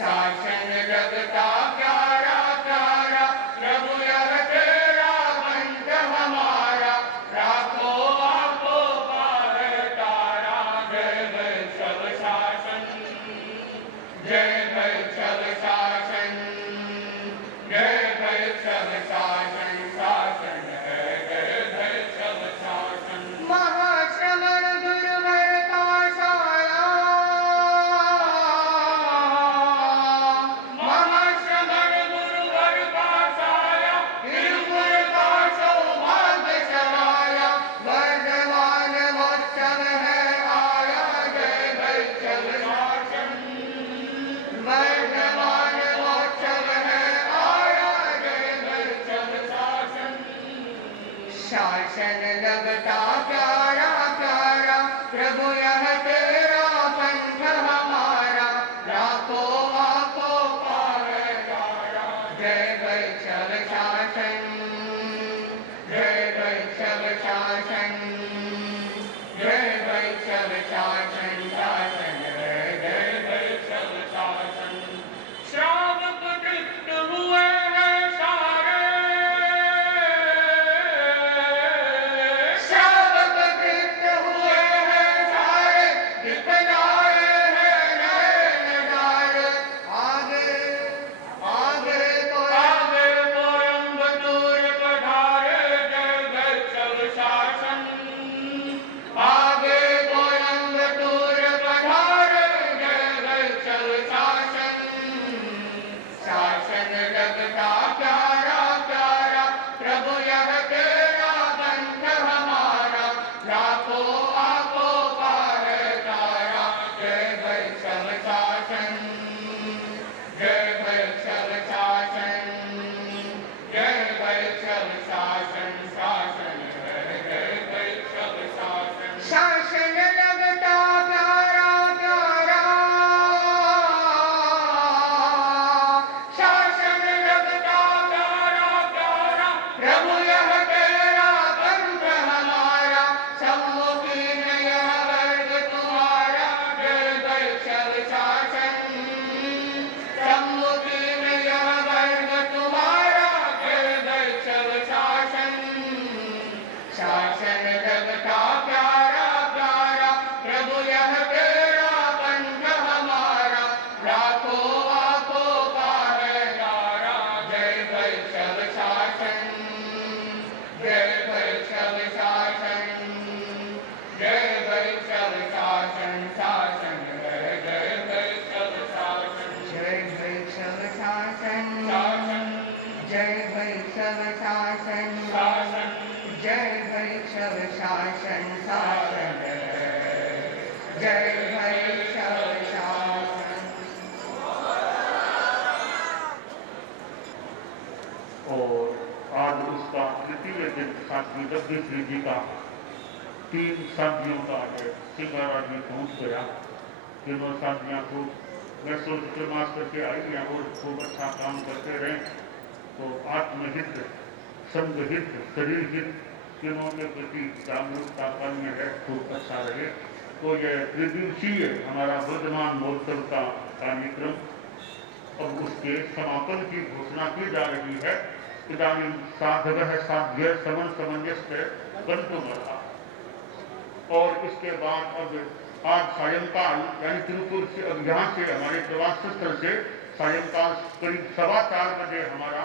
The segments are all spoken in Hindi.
शासन जगता प्यारा प्यारा प्रभु यह तेरा पंथ हमारा, राखो आपो पावे तारा। जय वैष्णव शासन, जय वैष्णव शासन, जय वैष्णव शासन, शासन है जय वैष्णव शासन। महाश्रमण गुरुवर का शाया, महाश्रमण गुरुवर का साया, तिरुपुर का सौभाग्य सराया। वर्धमान महोत्सव है आया, जय वैष्णव शासन, वर्धमान महोत्सव है आया, जय वैष्णव शासन। शासन लगता प्यारा प्यारा प्रभु यह तेरा पंथ हमारा, राखो आपो पावे तारा। जय वैष्णव शासन, जय वैष्णव शासन, जय वैष्णव शासन, शासन है जय वैष्णव शासन। श्रावक तृप्त हुए हैं सारे, श्रावक तृप्त हुए हैं सारे, दिखलाए हैं नए नजारे। आगे आगे कोयम्बटूर पधारे, जय वैष्णव शासन, आगे कोयम्बटूर पधारे, जय वैष्णव शासन। शासन लगता प्यारा प्यारा प्रभु यह तेरा पंथ हमारा, राखो आपो पावे तारा। जय वैष्णव शासन, जय वैष्णव शासन, जय वैष्णव शासन, शासन है जय वैष्णव शासन। शासन लगता प्यारा प्यारा, शासन लगता प्यारा प्यारा प्रभु यह तेरा पंथ हमारा। सम्मुखी में यह वर्ग तुम्हारा, जय वैष्णव शासन, सम्मुखी में यह वर्ग तुम्हारा, जय वैष्णव शासन। शासन लगता प्यारा प्यारा प्रभु यह तेरा पंथ हमारा, राखो आपो पावे तारा। जय वैष्णव शासन, जय वैष्णव शासन, जय वैष्णव शासन, शासन है जय वैष्णव शासन। जय वैष्णव शासन, शासन, जय वैष्णव शासन, शासन, जय वैष्णव शासन, शासन है जय वैष्णव शासन। और आज उसका तृतीय दिन साध्वी जगदीश्वरी जी का 3 साधियों का है। सिंगारा भी पहुँच गया, तीनों साधियाँ को मैं सोच मास करके आई हैं और खूब अच्छा काम करते रहें, तो आत्महित, संघहित, शरीर हित तीनों के प्रति जागरूकता करने है, खूब अच्छा रहे। तो यह त्रिदिवसीय हमारा वर्धमान महोत्सव का कार्यक्रम अब उसके समापन की घोषणा की जा रही है। इदानीं साधवः साध्य समन समंजस्य बंधुमता। और इसके बाद अब आज सायंकाल यानी तिरुपुर से अब यहाँ से हमारे प्रवास स्थल से सायंकाल करीब 4:15 बजे हमारा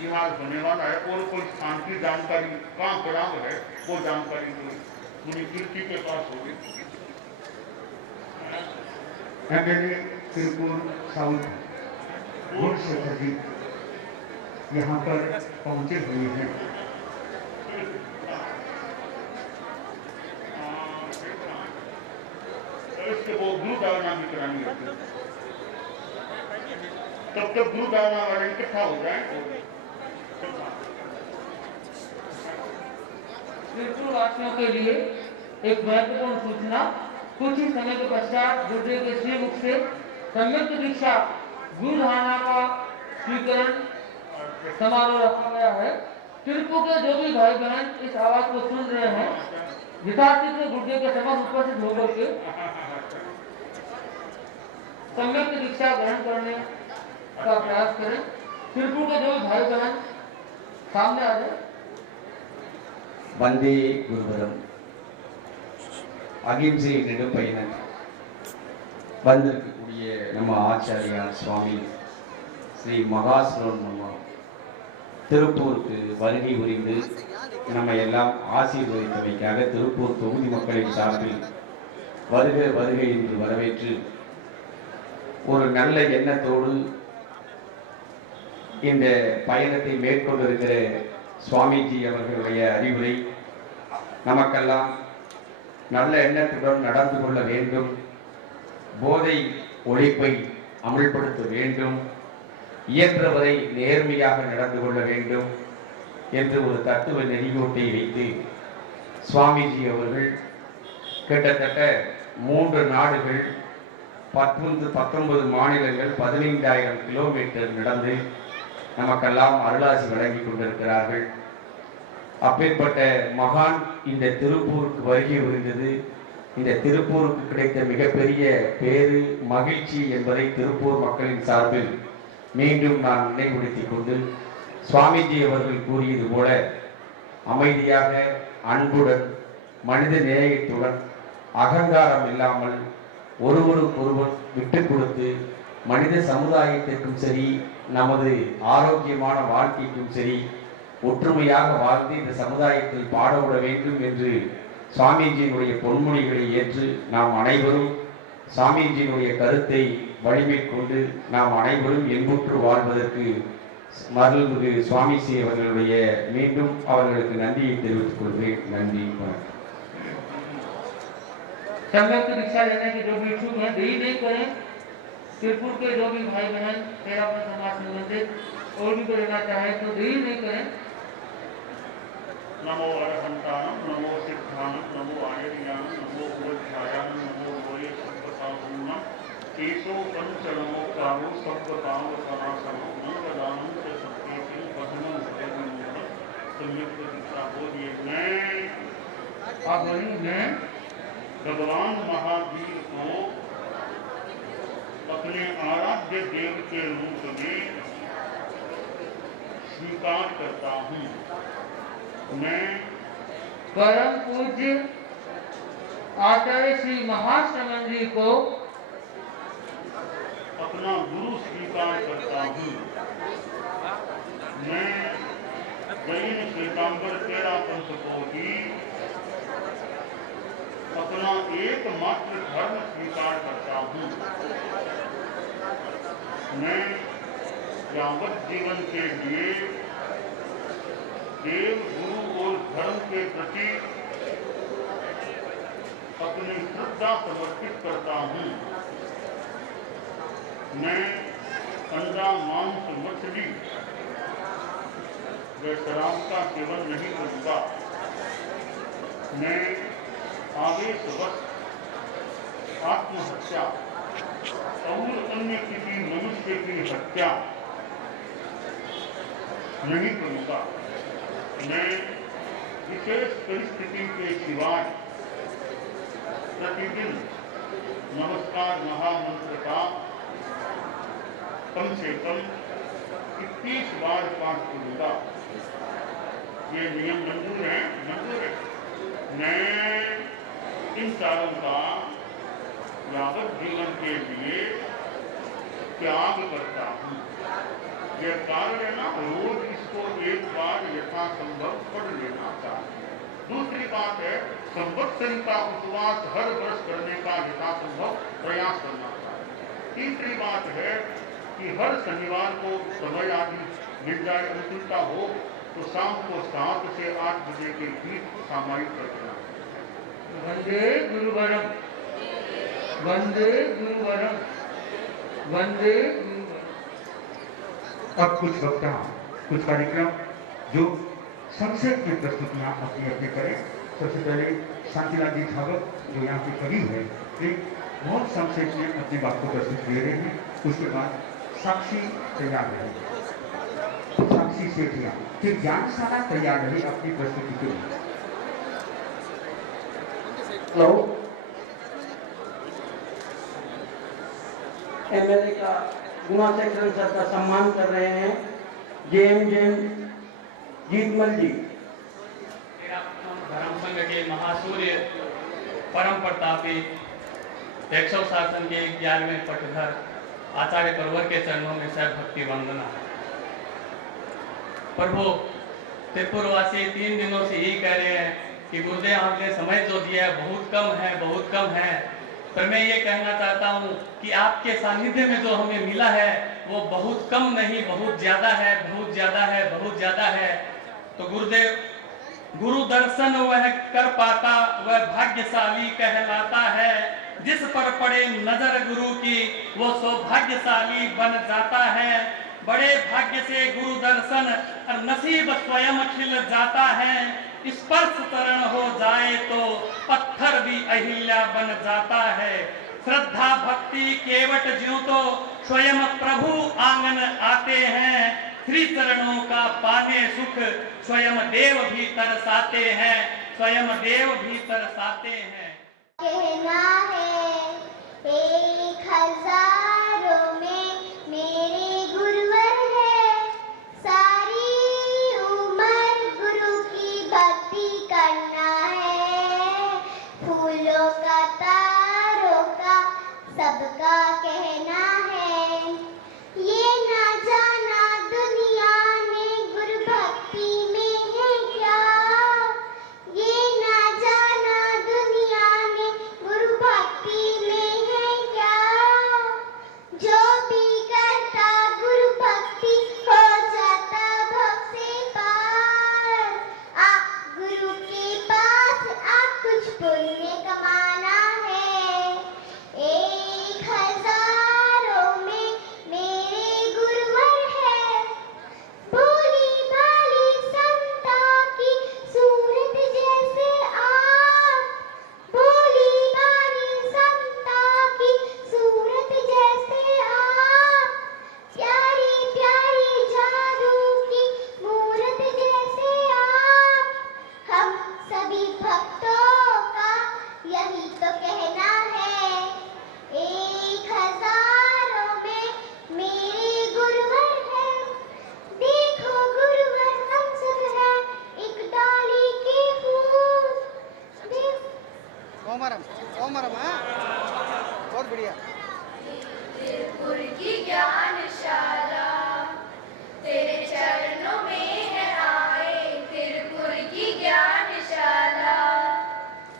विहार होने वाला है। और कोई स्थान की जानकारी कहाँ पड़ा है वो जानकारी तो मुझे कीर्ति के पास होगी। एमएलए तिरुपुर साउथ गुणशेखर जी यहाँ पर पहुँचे हुए हैं। इसके वो गुरु दावना भी करानी होती है, तब तक गुरु दावना वाले इकट्ठा हो जाए। तिरुपुर वासियों के लिए एक महत्वपूर्ण सूचना। कुछ ही समय के पश्चात गुरुदेव के श्रीमुख से संयुक्त दीक्षा गुरु धारणा का स्वीकरण समारोह रखा गया है। तिरुपुर के जो भी भाई बहन इस आवाज को सुन रहे हैं, यथाशीघ्र गुरुदेव के समक्ष उपस्थित होकर के सम्यक दीक्षा ग्रहण करने का प्रयास करें। सिरपुर के जो भी भाई बहन सामने आ जाए। वंदे गुरुवरम அகிம்சை நெடுப்பயணம் வந்திருக்கக்கூடிய நம்ம ஆச்சாரியார் சுவாமி ஸ்ரீ மகாசுரன் திருப்பூருக்கு வருகை புரிந்து நம்ம எல்லாம் ஆசீர்வதித்தமைக்காக திருப்பூர் தொகுதி மக்களின் சார்பில் வருக வருக என்று வரவேற்று ஒரு நல்ல எண்ணத்தோடு இந்த பயணத்தை மேற்கொண்டிருக்கிற சுவாமிஜி அவர்களுடைய அறிவுரை நமக்கெல்லாம் நல்ல எண்ணத்துடன் நடந்து கொள்ள வேண்டும், போதை ஒழிப்பை அமுல்படுத்த வேண்டும், இயன்றவரை நேர்மையாக நடந்து கொள்ள வேண்டும் என்று ஒரு தத்துவ நெறியோட்டை வைத்து சுவாமிஜி அவர்கள் கிட்டத்தட்ட 3 நாடுகள் 19 மாநிலங்கள் 15,000 கிலோமீட்டர் நடந்து நமக்கெல்லாம் அருளாசி வழங்கி கொண்டிருக்கிறார்கள். அப்பேற்பட்ட மகான் இந்த திருப்பூருக்கு வருகை புரிந்தது இந்த திருப்பூருக்கு கிடைத்த மிகப்பெரிய பேரு மகிழ்ச்சி என்பதை திருப்பூர் மக்களின் சார்பில் மீண்டும் நான் நினைவுபடுத்திக் கொண்டு சுவாமிஜி அவர்கள் கூறியது போல அமைதியாக அன்புடன் மனித நேயத்துடன் அகங்காரம் இல்லாமல் ஒருவருக்கொருவர் விட்டு கொடுத்து மனித சமுதாயத்திற்கும் சரி நமது ஆரோக்கியமான வாழ்க்கைக்கும் சரி ஒற்றுமையாக வாழ்ந்து இந்த சமுதாயத்தில் பாடுபட வேண்டும் என்று சுவாமிஜியினுடைய பொன்மொழிகளை ஏற்று நாம் அனைவரும் சுவாமிஜியினுடைய கருத்தை வலிமை கொண்டு நாம் அனைவரும் என்புற்று வாழ்வதற்கு மருள்மிகு சுவாமிஜி அவர்களுடைய மீண்டும் அவர்களுக்கு நன்றியை தெரிவித்துக் கொள்கிறேன். நன்றி. सम्यक दीक्षा लेने के जो भी इच्छुक हैं देरी नहीं करें। सिरपुर के जो भी भाई बहन तेरापन समाज संबंधित और भी कोई लेना चाहे तो देरी नहीं करें। नमो अरहंतानम नमो सिद्धानम नमो आयर्यानम नमो बोधायानम नमो बोले सत्पतापूर्णम केशो पंच नमो कारो सत्पताव सनासनम मंगलानम च सत्येति पद्मो भजनम संयुक्त दीक्षा बोलिए मैं आप बोलेंगे मैं भगवान महावीर को अपने आराध्य देव के रूप में स्वीकार करता हूँ। मैं परम पूज्य आचार्य श्री महाश्रमण जी को अपना गुरु स्वीकार करता हूँ। मैं जैन श्वेतांबर तेरापंथ को ही अपना एकमात्र धर्म स्वीकार करता हूँ। मैं यावत जीवन के लिए देव गुरु और धर्म के प्रति अपनी श्रद्धा समर्पित करता हूँ। मैं अंडा मांस मछली व शराब का सेवन नहीं करूँगा। मैं आवेशवश आत्महत्या और अन्य किसी मनुष्य की हत्या नहीं करूँगा। मैं विशेष परिस्थिति के सिवाय प्रतिदिन नमस्कार महामंत्र का कम से कम 21 बार पाठ करूँगा। ये नियम मंजूर है। मैं इन चारों का यावत जीवन के लिए त्याग करता हूँ। यह कारण है ना, रोज इसको एक बार यथासंभव पढ़ लेना चाहिए। दूसरी बात है संवत्सरी का उपवास हर वर्ष करने का यथासंभव प्रयास करना चाहिए। तीसरी बात है कि हर शनिवार को समय आदि मिल जाए, अनुकूलता हो तो शाम को 7 से 8 बजे के बीच सामायिक रखना। वंदे गुरुवरम वंदे गुरुवरम वंदे गुरुवरम। अब कुछ वक्ता कुछ कार्यक्रम जो संक्षेप में प्रस्तुतियाँ अपनी अपनी करें। सबसे पहले शांतिलाल जी ठाकुर जो यहाँ के कवि है एक बहुत संक्षेप में अपनी बात को प्रस्तुत दे रहे हैं। उसके बाद साक्षी तैयार रहे, साक्षी सेठिया फिर ज्ञानशाला तैयार रही अपनी प्रस्तुति के लिए। हेलो, एमएलए का गुणाशेखरन सर का सम्मान कर रहे हैं। जेएम जीतमल जी। धर्म संघ के महासूर्य परम प्रतापी 100 शासन के 11वें पटघर आचार्य परवर के चरणों में सह भक्ति वंदना। प्रभु, त्रिपुरवासी 3 दिनों से यही कह रहे हैं कि गुरुदेव आपने समय जो दिया है बहुत कम है। पर मैं ये कहना चाहता हूँ कि आपके सानिध्य में जो हमें मिला है वो बहुत कम नहीं, बहुत ज्यादा है। तो गुरुदेव, गुरु दर्शन वह कर पाता वह भाग्यशाली कहलाता है। जिस पर पड़े नजर गुरु की वो सौभाग्यशाली बन जाता है। बड़े भाग्य से गुरु दर्शन और नसीब स्वयं खिल जाता है। स्पर्श चरण हो जाए तो पत्थर भी अहिल्या बन जाता है। श्रद्धा भक्ति केवट ज्यों तो स्वयं प्रभु आंगन आते हैं। श्री चरणों का पाने सुख स्वयं देव भी तरसाते हैं। कहना है 1000 में मेरे गुरुवर है। सारी उम्र गुरु की भक्ति करना है। फूलों का तारों का सबका कहना है। ये ना जाना दुनिया में गुरु भक्ति में है क्या। ये ना जाना दुनिया में गुरु भक्ति में है क्या। जो भी करता गुरु भक्ति हो जाता भव से पार। गुरु के पास कुछ पुण्य कमाना है। 1000 में मेरे गुरुवर है। भोली भाली संता की सूरत जैसे आप। भोली भाली संता की सूरत जैसे आप। प्यारी प्यारी जादू की मूरत जैसे आप। हम सभी भक्तों का यही तो कहना है। 1000 में मेरे गुरुवर है। देखो गुरुवर हम सब हैं एक डाली के फूल। ओमरम बहुत बढ़िया। त्रिपुर की ज्ञानशाला तेरे चरणों में है आए। त्रिपुर की ज्ञानशाला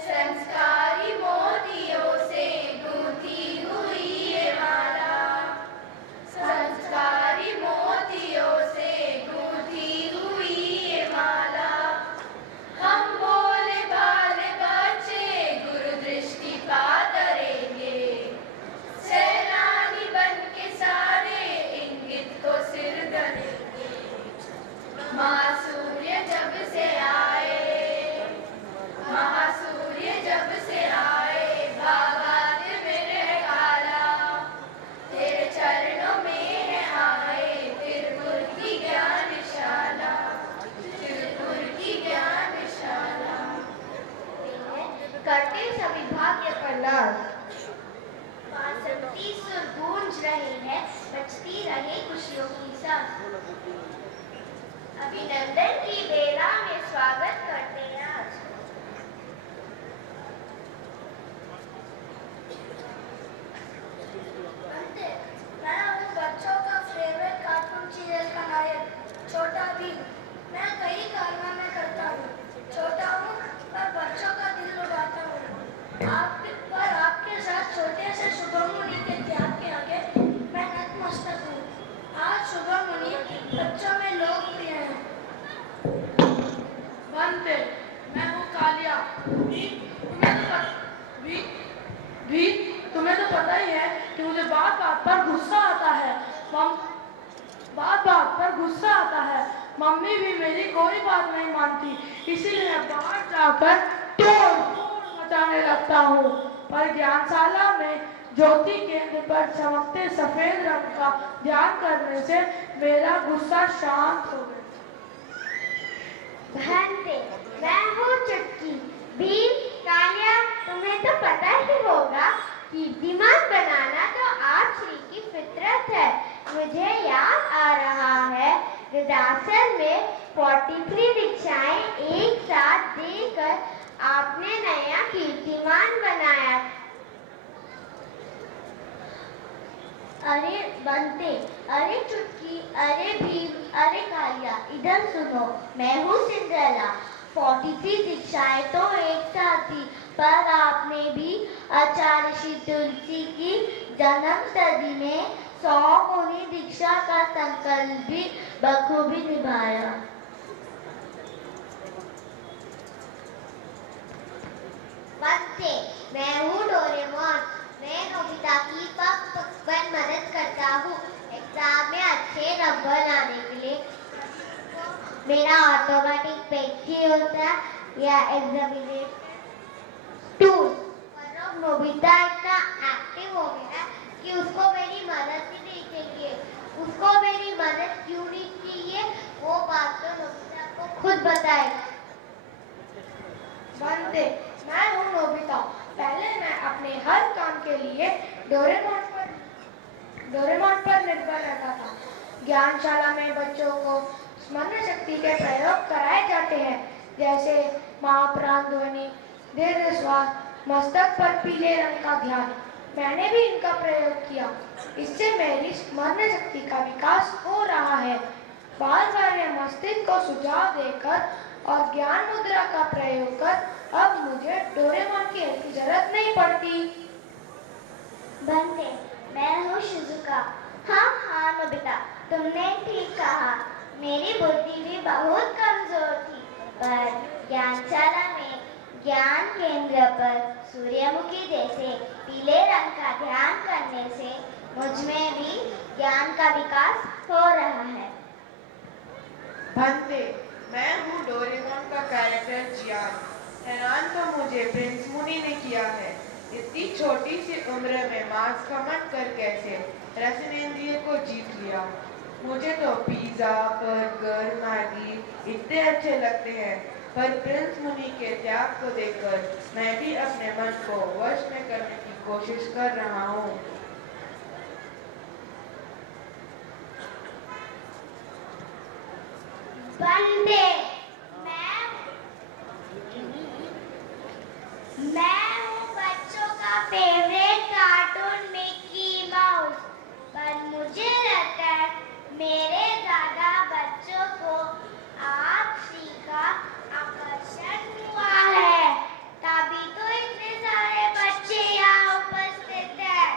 संस्कारी मोतियों से गूंथी हुई ये माला। संस्कारी मोतियों से गूंथी हुई ये माला। हम भोले भाले बच्चे गुरु दृष्टि पा तरेंगे। सैलानी बन के सारे इंगित को सिर धरेंगे। महासूर्य जब से आए भागात मेरे काला। तेरे चरणों में है आए त्रिपुर की ज्ञानशाला। करते सभी भाग्य प्रणाम। बांसुरी सुर गूंज रहे हैं बजती रहे खुशियों की सांस। अभिनंदन की बेला में स्वागत करते हैं आज। मैं हूँ बच्चों का फेवरेट कार्टून सीरियल का नायक छोटा भीम। मैं कई कारनामे करता हूँ। छोटा हूँ पर बच्चों का दिल लुभाता हूँ। आपके साथ छोटे से शुभमुनि के त्याग के आगे मैं नतमस्तक हूँ। आज शुभमुनि बच्चों में लोकप्रिय है। बनते, मैं हूँ कालिया। तुम्हें तो पता ही है कि मुझे बात बात पर गुस्सा आता है। मम्मी भी मेरी कोई बात नहीं मानती, इसीलिए मैं बाहर जाकर तोड़ मचाने लगता हूँ। पर ज्ञानशाला में ज्योति केंद्र पर चमकते सफेद रंग का ध्यान करने से मेरा गुस्सा शांत हो गया। भंते, मैं हूँ चुटकी। भीम, कालिया, तुम्हें तो पता ही होगा कि दिमाग बनाना तो आप श्री की फितरत है। 43 दीक्षाएं एक साथ देकर आपने नया कीर्तिमान बनाया। अरे बंते, अरे चुटकी, अरे भीम, अरे कालिया, इधर सुनो, मैं हूँ सिंड्रेला। 43 दीक्षाएं तो एक साथ थी, पर आपने भी आचार्य श्री तुलसी की जन्म सदी में 100 गुनी दीक्षा का संकल्प भी बखूबी निभाया। बंते, मैं हूँ डोरेमोन। मैं नोबिता की पग मदद करता हूँ एग्जाम में अच्छे नंबर लाने के लिए। मेरा ऑटोमेटिक पेटी होता है या एग्जामिनेशन टूल। पर अब नोबिता इतना एक्टिव हो गया कि उसको मेरी मदद ही नहीं चाहिए। उसको मेरी मदद क्यों नहीं चाहिए, वो बात तो नोबिता को खुद बताएगा। बंते, मैं हूँ नोबिता। पहले मैं अपने हर काम के लिए डोरेमोन पर निर्भर रहता था। ज्ञानशाला में बच्चों को स्मरण शक्ति के प्रयोग कराए जाते हैं, जैसे महाप्राण ध्वनि, दीर्घ श्वास, मस्तक पर पीले रंग का ध्यान। मैंने भी इनका प्रयोग किया। इससे मेरी स्मरण शक्ति का विकास हो रहा है। बार बार यह मस्तिष्क को सुझाव देकर और ज्ञान मुद्रा का प्रयोग कर अब मुझे डोरेमोन की हेल्प की जरूरत नहीं पड़ती। बंते, मैं हूँ शिजुका। हाँ नोबिता, तुमने ठीक कहा। मेरी बुद्धि भी बहुत कमजोर थी, पर ज्ञानशाला में ज्ञान केंद्र पर सूर्यमुखी जैसे पीले रंग का ध्यान करने से मुझ में भी ज्ञान का विकास हो रहा है। बंते, मैं हूँ डोरेमोन का कैरेक्टर जियान। हैरान तो मुझे प्रिंस मुनि ने किया है। इतनी छोटी सी उम्र में मांस खमन कर कैसे रसनेंद्रिय को जीत लिया। मुझे तो पिज्जा, बर्गर, मैगी इतने अच्छे लगते हैं, पर प्रिंस मुनि के त्याग को देखकर मैं भी अपने मन को वश में करने की कोशिश कर रहा हूँ। बंते, मैं हूँ बच्चों का फेवरेट कार्टून मिकी माउस, पर मुझे लगता है मेरे ज्यादा बच्चों को आप श्री का आकर्षण हुआ है, तभी तो इतने सारे बच्चे यहाँ उपस्थित हैं।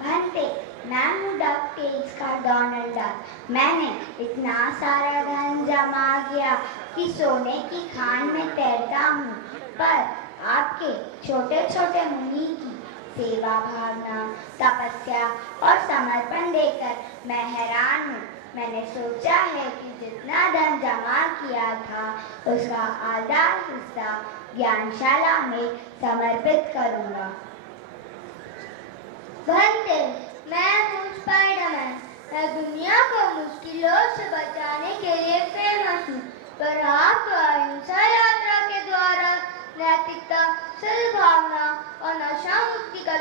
बंते, मैं हूँ डक टेल्स का डोनाल्ड डक। मैंने इतना सारा धन जमा किया कि सोने की खान में तैरता हूँ, पर आपके छोटे छोटे मुनि की सेवा भावना, तपस्या और समर्पण देखकर मैं हैरान हूँ। मैंने सोचा है कि जितना धन जमा किया था उसका आधा हिस्सा ज्ञानशाला में समर्पित करूँगा। बंते, मैं हूँ स्पाइडरमैन। मैं दुनिया को मुश्किलों से बचाने के लिए फेमस हूँ, पर आप अहिंसा यात्रा के द्वारा नैतिकता, सद्भावना और नशा मुक्ति का